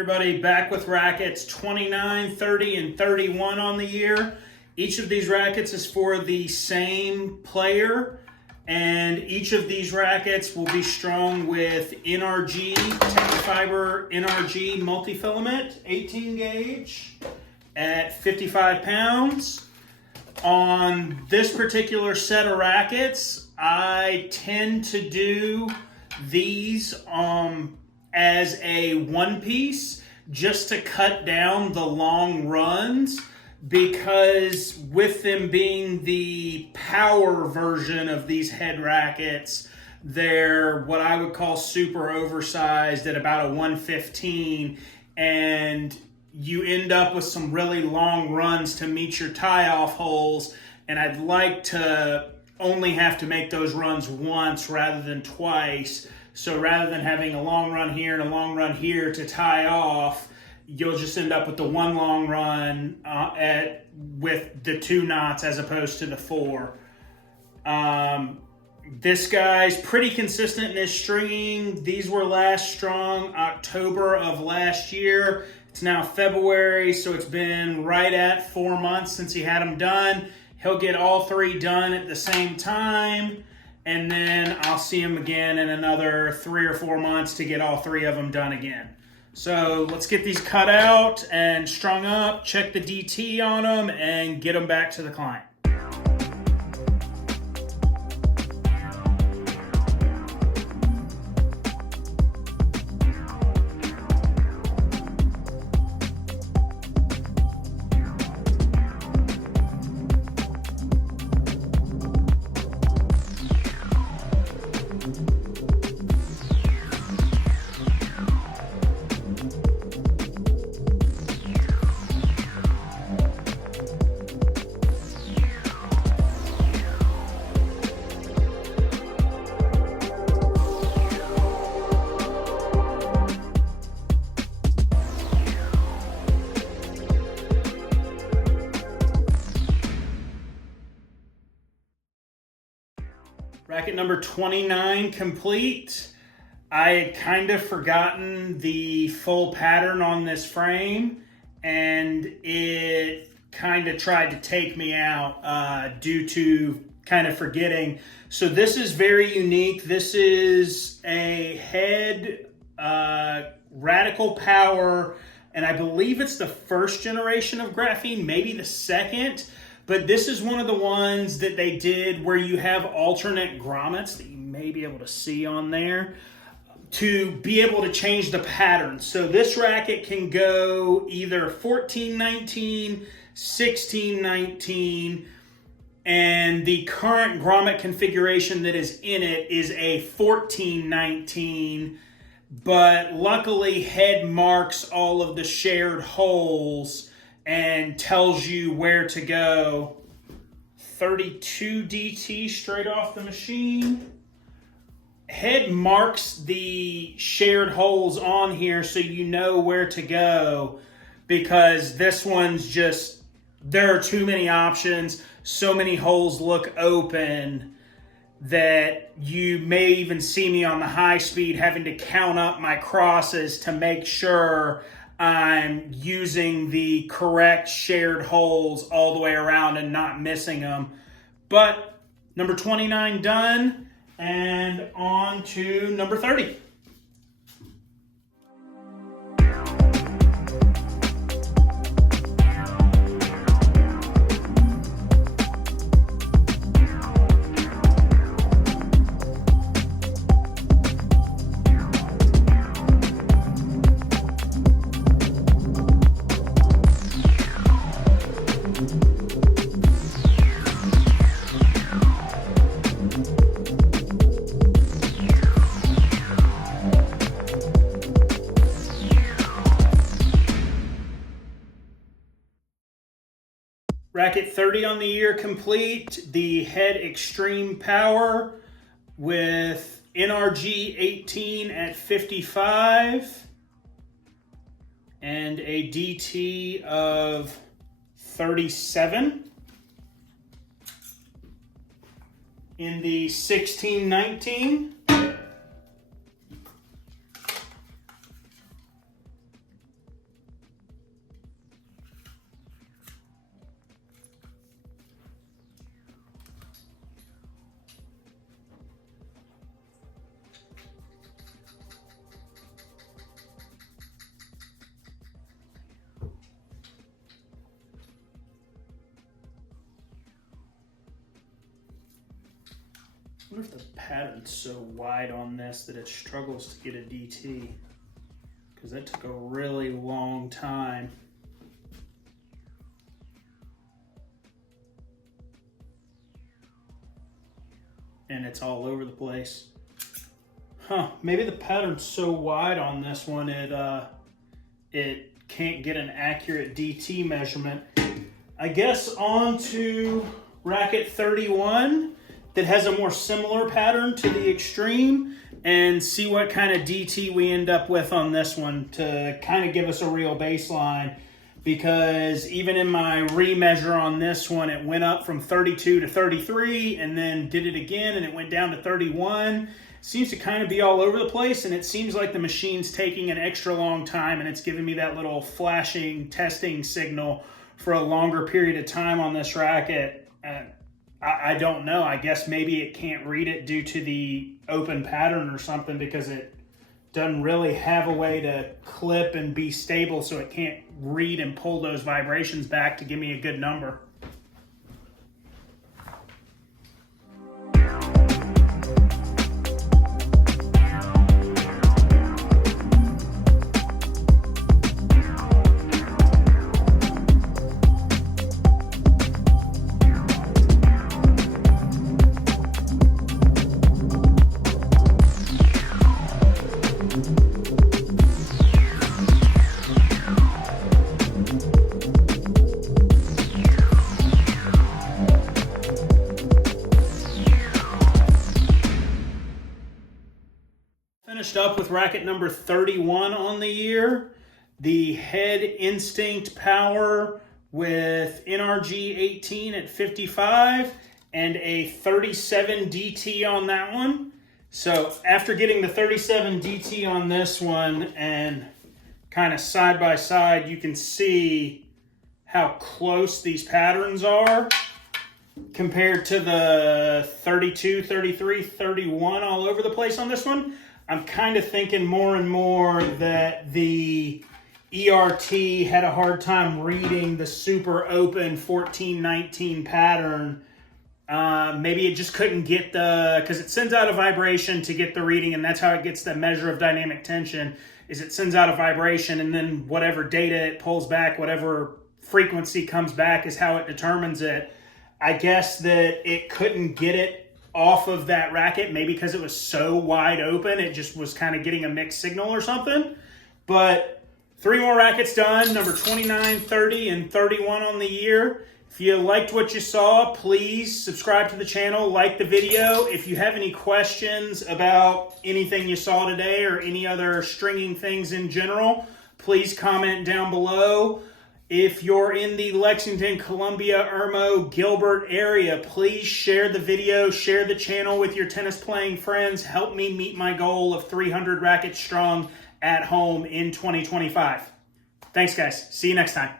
everybody, back with rackets 29, 30, and 31 on the year. Each of these rackets is for the same player, and each of these rackets will be strung with NRG, Tecnifibre NRG multi-filament, 18 gauge at 55 pounds. On this particular set of rackets, I tend to do these as a one piece just to cut down the long runs, because with them being the power version of these head rackets, they're what I would call super oversized at about a 115, and you end up with some really long runs to meet your tie-off holes, and I'd like to only have to make those runs once rather than twice. So rather than having a long run here and a long run here to tie off, you'll just end up with the one long run with the 2 knots as opposed to the 4. This guy's pretty consistent in his stringing. These were last strung October of last year. It's now February, so it's been right at 4 months since he had them done. He'll get all 3 done at the same time, and then I'll see him again in another 3 or 4 months to get all 3 of them done again. So let's get these cut out and strung up, check the DT on them, and get them back to the client. Racket number 29 complete. I had kind of forgotten the full pattern on this frame, and it kind of tried to take me out due to kind of forgetting. So this is very unique. This is a Head Radical Power, and I believe it's the first generation of graphene, maybe the second. But this is one of the ones that they did where you have alternate grommets that you may be able to see on there to be able to change the pattern. So this racket can go either 14-19, 16-19, and the current grommet configuration that is in it is a 14-19, but luckily Head marks all of the shared holes and tells you where to go. 32 DT straight off the machine. Head marks the shared holes on here so you know where to go, because this one's just, there are too many options. So many holes look open that you may even see me on the high speed having to count up my crosses to make sure I'm using the correct shared holes all the way around and not missing them. But number 29 done, and on to number 30. Racket 30 on the year complete, the Head Extreme Power with NRG 18 at 55 and a DT of 37. In the 16-19, I wonder if the pattern's so wide on this that it struggles to get a DT, because that took a really long time. And it's all over the place. Huh, maybe the pattern's so wide on this one it can't get an accurate DT measurement. I guess on to racket 31 that has a more similar pattern to the Extreme, and see what kind of DT we end up with on this one to kind of give us a real baseline. Because even in my remeasure on this one, it went up from 32 to 33 and then did it again and it went down to 31. Seems to kind of be all over the place, and it seems like the machine's taking an extra long time, and it's giving me that little flashing testing signal for a longer period of time on this racket. I don't know. I guess maybe it can't read it due to the open pattern or something, because it doesn't really have a way to clip and be stable, so it can't read and pull those vibrations back to give me a good number. Finished up with racket number 31 on the year, the Head Instinct Power with NRG 18 at 55 and a 37 DT on that one. So after getting the 37 DT on this one and kind of side by side, you can see how close these patterns are compared to the 32, 33, 31 all over the place on this one. I'm kind of thinking more and more that the ERT had a hard time reading the super open 14-19 pattern. Maybe it just couldn't get because it sends out a vibration to get the reading, and that's how it gets the measure of dynamic tension, is it sends out a vibration, and then whatever data it pulls back, whatever frequency comes back is how it determines it. I guess that it couldn't get it off of that racket, maybe because it was so wide open, it just was kind of getting a mixed signal or something. But 3 more rackets done, number 29, 30, and 31 on the year. If you liked what you saw, please subscribe to the channel, like the video. If you have any questions about anything you saw today or any other stringing things in general, please comment down below. If you're in the Lexington, Columbia, Irmo, Gilbert area, please share the video, share the channel with your tennis playing friends. Help me meet my goal of 300 rackets strong at home in 2025. Thanks, guys. See you next time.